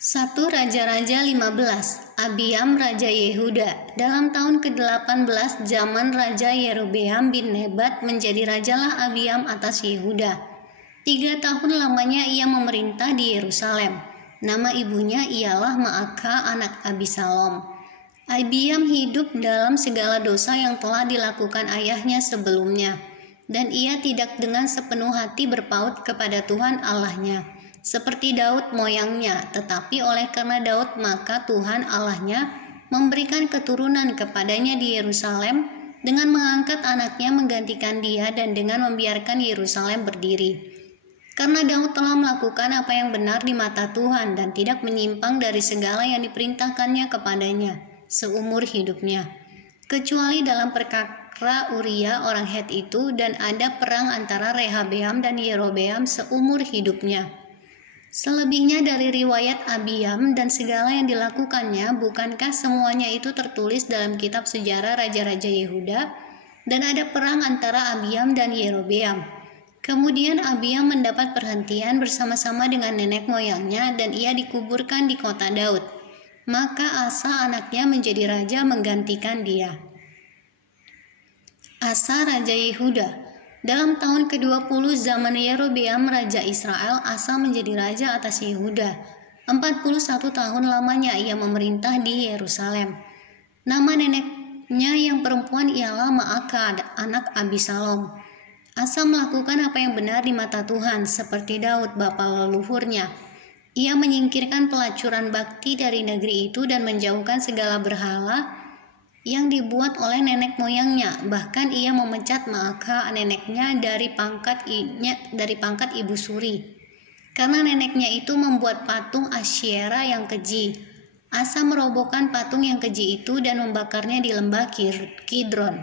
1 Raja-Raja 15, Abiyam Raja Yehuda. Dalam tahun ke-18 zaman Raja Yerobeam bin Nebat menjadi rajalah Abiyam atas Yehuda. 3 tahun lamanya ia memerintah di Yerusalem. Nama ibunya ialah Ma'akah anak Abisalom. Abiyam hidup dalam segala dosa yang telah dilakukan ayahnya sebelumnya, dan ia tidak dengan sepenuh hati berpaut kepada Tuhan Allahnya, seperti Daud moyangnya. Tetapi oleh karena Daud, maka Tuhan Allahnya memberikan keturunan kepadanya di Yerusalem dengan mengangkat anaknya menggantikan dia dan dengan membiarkan Yerusalem berdiri. Karena Daud telah melakukan apa yang benar di mata Tuhan dan tidak menyimpang dari segala yang diperintahkannya kepadanya seumur hidupnya, kecuali dalam perkara Uria orang Het itu, dan ada perang antara Rehabeam dan Yerobeam seumur hidupnya. Selebihnya dari riwayat Abiyam dan segala yang dilakukannya, bukankah semuanya itu tertulis dalam kitab sejarah Raja-Raja Yehuda? Dan ada perang antara Abiyam dan Yerobeam. Kemudian Abiyam mendapat perhentian bersama-sama dengan nenek moyangnya, dan ia dikuburkan di kota Daud. Maka Asa anaknya menjadi raja menggantikan dia. Asa Raja Yehuda. Dalam tahun ke-20 zaman Yerobeam Raja Israel, Asa menjadi raja atas Yehuda. 41 tahun lamanya ia memerintah di Yerusalem. Nama neneknya yang perempuan ialah Ma'akah anak Abisalom. Asa melakukan apa yang benar di mata Tuhan, seperti Daud bapa leluhurnya. Ia menyingkirkan pelacuran bakti dari negeri itu dan menjauhkan segala berhala yang dibuat oleh nenek moyangnya. Bahkan ia memecat Ma'akah neneknya dari pangkat ibu suri, karena neneknya itu membuat patung Asyera yang keji. Asa merobohkan patung yang keji itu dan membakarnya di lembah Kidron.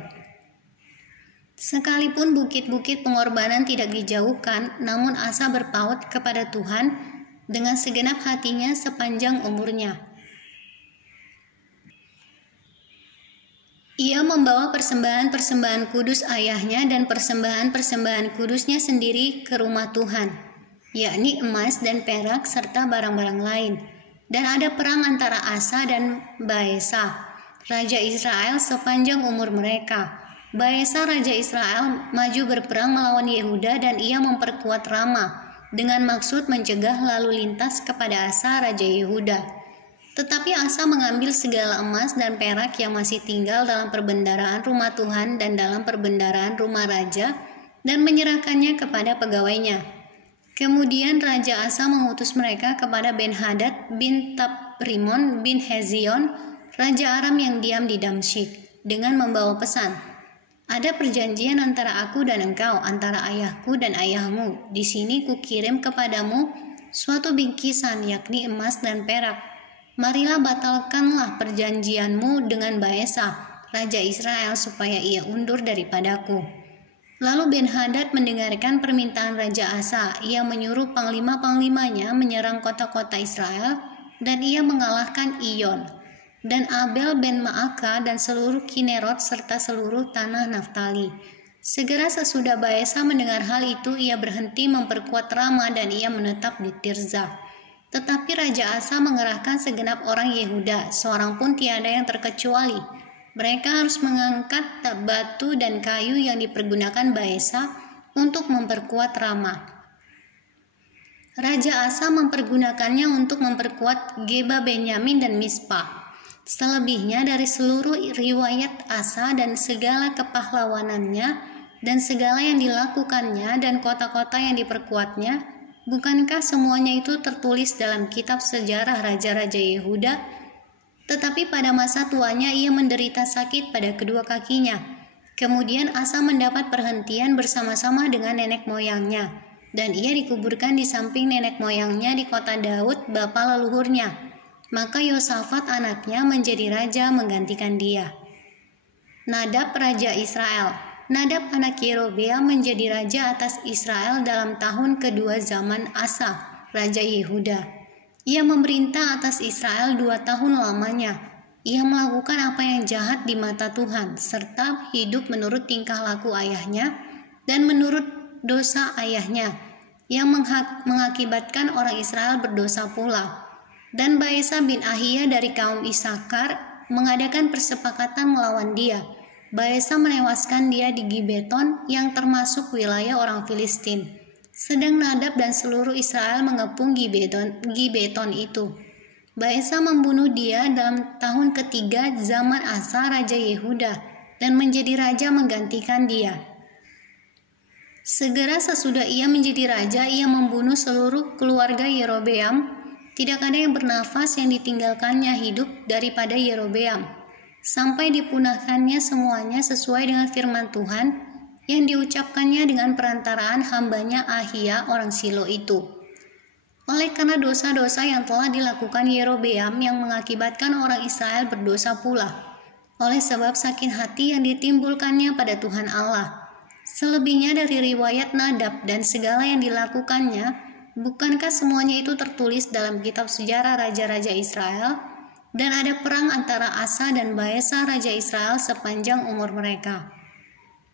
Sekalipun bukit-bukit pengorbanan tidak dijauhkan, namun Asa berpaut kepada Tuhan dengan segenap hatinya sepanjang umurnya. Ia membawa persembahan-persembahan kudus ayahnya dan persembahan-persembahan kudusnya sendiri ke rumah Tuhan, yakni emas dan perak serta barang-barang lain. Dan ada perang antara Asa dan Baesa, Raja Israel sepanjang umur mereka. Baesa Raja Israel maju berperang melawan Yehuda, dan ia memperkuat Rama dengan maksud mencegah lalu lintas kepada Asa Raja Yehuda. Tetapi Asa mengambil segala emas dan perak yang masih tinggal dalam perbendaharaan rumah Tuhan dan dalam perbendaharaan rumah raja, dan menyerahkannya kepada pegawainya. Kemudian Raja Asa mengutus mereka kepada Ben-Hadad bin Tabrimon bin Hezion, Raja Aram yang diam di Damsyik, dengan membawa pesan, "Ada perjanjian antara aku dan engkau, antara ayahku dan ayahmu. Di sini kukirim kepadamu suatu bingkisan, yakni emas dan perak. Marilah batalkanlah perjanjianmu dengan Baesa, Raja Israel, supaya ia undur daripadaku." Lalu Ben-Hadad mendengarkan permintaan Raja Asa. Ia menyuruh panglima-panglimanya menyerang kota-kota Israel, dan ia mengalahkan Iyon dan Abel ben Ma'akah dan seluruh Kinerot serta seluruh tanah Naftali. Segera sesudah Baesa mendengar hal itu, ia berhenti memperkuat Rama dan ia menetap di Tirza. Tetapi Raja Asa mengerahkan segenap orang Yehuda, seorang pun tiada yang terkecuali. Mereka harus mengangkat batu dan kayu yang dipergunakan Baesa untuk memperkuat Rama. Raja Asa mempergunakannya untuk memperkuat Geba Benyamin dan Mispa. Selebihnya dari seluruh riwayat Asa dan segala kepahlawanannya dan segala yang dilakukannya dan kota-kota yang diperkuatnya, bukankah semuanya itu tertulis dalam kitab sejarah Raja-Raja Yehuda? Tetapi pada masa tuanya ia menderita sakit pada kedua kakinya. Kemudian Asa mendapat perhentian bersama-sama dengan nenek moyangnya, dan ia dikuburkan di samping nenek moyangnya di kota Daud bapa leluhurnya. Maka Yosafat anaknya menjadi raja menggantikan dia. Nadab Raja Israel. Nadab anak Yerobeam menjadi raja atas Israel dalam tahun kedua zaman Asa, Raja Yehuda. Ia memerintah atas Israel 2 tahun lamanya. Ia melakukan apa yang jahat di mata Tuhan, serta hidup menurut tingkah laku ayahnya dan menurut dosa ayahnya, yang mengakibatkan orang Israel berdosa pula. Dan Baesa bin Ahia dari kaum Isakar mengadakan persepakatan melawan dia. Baesa menewaskan dia di Gibeton yang termasuk wilayah orang Filistin. Sedang Nadab dan seluruh Israel mengepung Gibeton itu. Baesa membunuh dia dalam tahun ketiga zaman Asa Raja Yehuda dan menjadi raja menggantikan dia. Segera sesudah ia menjadi raja, ia membunuh seluruh keluarga Yerobeam. Tidak ada yang bernafas yang ditinggalkannya hidup daripada Yerobeam, sampai dipunahkannya semuanya sesuai dengan firman Tuhan yang diucapkannya dengan perantaraan hambanya Ahia orang Silo itu. Oleh karena dosa-dosa yang telah dilakukan Yerobeam yang mengakibatkan orang Israel berdosa pula, oleh sebab sakit hati yang ditimbulkannya pada Tuhan Allah. Selebihnya dari riwayat Nadab dan segala yang dilakukannya, bukankah semuanya itu tertulis dalam kitab sejarah Raja-Raja Israel? Dan ada perang antara Asa dan Baesa Raja Israel sepanjang umur mereka.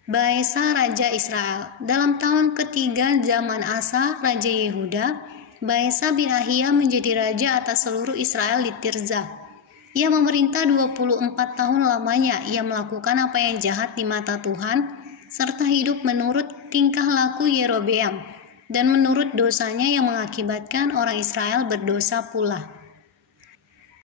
Baesa Raja Israel. Dalam tahun ketiga zaman Asa Raja Yehuda, Baesa bin Ahia menjadi raja atas seluruh Israel di Tirza. Ia memerintah 24 tahun lamanya. Ia melakukan apa yang jahat di mata Tuhan, serta hidup menurut tingkah laku Yerobeam, dan menurut dosanya yang mengakibatkan orang Israel berdosa pula.